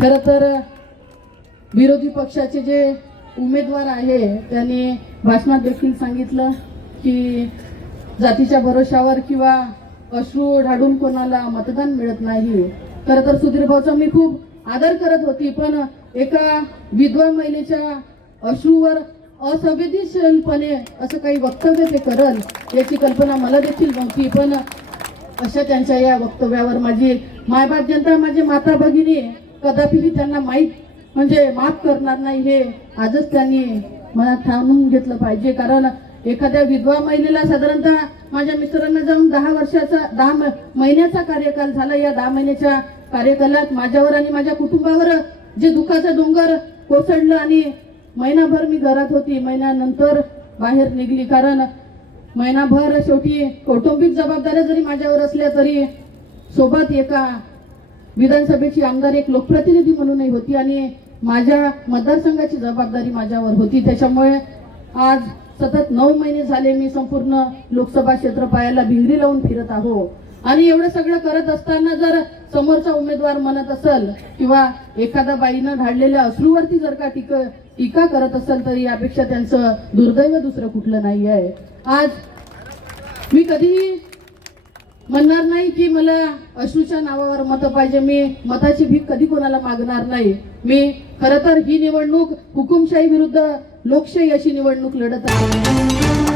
खरं तर विरोधी पक्षाचे जे उमेदवार आहे त्यांनी भाषणात देखील सांगितलं की जातीच्या भरोशावर किंवा अश्रू ढाळून कोणाला मतदान मिळत नाही। खरं तर सुधीर भाऊचा मी खूप आदर करत होती, पण एका विधवा महिलेच्या अश्रूवर असंवेदनशीलपणे असं काही वक्तव्य ते करल याची कल्पना मला देखील नव्हती। पण अशा त्यांच्या या वक्तव्यावर माझी मायबाप जनता, माझी माता भगिनी कदापिही त्यांना माफ करणार नाही हे आजच त्यांनी मनात ठाणून घेतलं पाहिजे। कारण एखाद्या विधवा महिलेला साधारणतः माझ्या मित्रांना जाऊन 10 महिन्याचा कार्यकाल झाला। या 10 महिन्याच्या कार्यकालात माझ्यावर आणि माझ्या कुटुंबावर जे दुःखाचा डोंगर कोसळलं आणि महिनाभर मी घरात होती, महिन्यानंतर बाहेर निघली। कारण महिनाभर शेवटी कौटुंबिक जबाबदाऱ्या जरी माझ्यावर असल्या तरी सोबत एका विधानसभेची आमदार, एक लोकप्रतिनिधी म्हणूनही होती आणि माझ्या मतदारसंघाची जबाबदारी माझ्यावर होती। त्याच्यामुळे आज सतत 9 महिने झाले मी संपूर्ण लोकसभा क्षेत्र पायाला भिंगरी लावून फिरत आहो। आणि एवढं सगळं करत असताना जर समोरचा उमेदवार म्हणत असेल किंवा एखाद्या बाईनं ढाळलेल्या अश्रूवरती जर का टीका करत असेल तर यापेक्षा त्यांचं दुर्दैव दुसरं कुठलं नाही आहे। आज मी कधीही म्हणणार नाही की मला अश्रूच्या नावावर मत पाहिजे, मी मताची भीक कधी कोणाला मागणार नाही। मी खरं तर ही निवडणूक हुकुमशाही विरुद्ध लोकशाही अशी निवडणूक लढत आहे।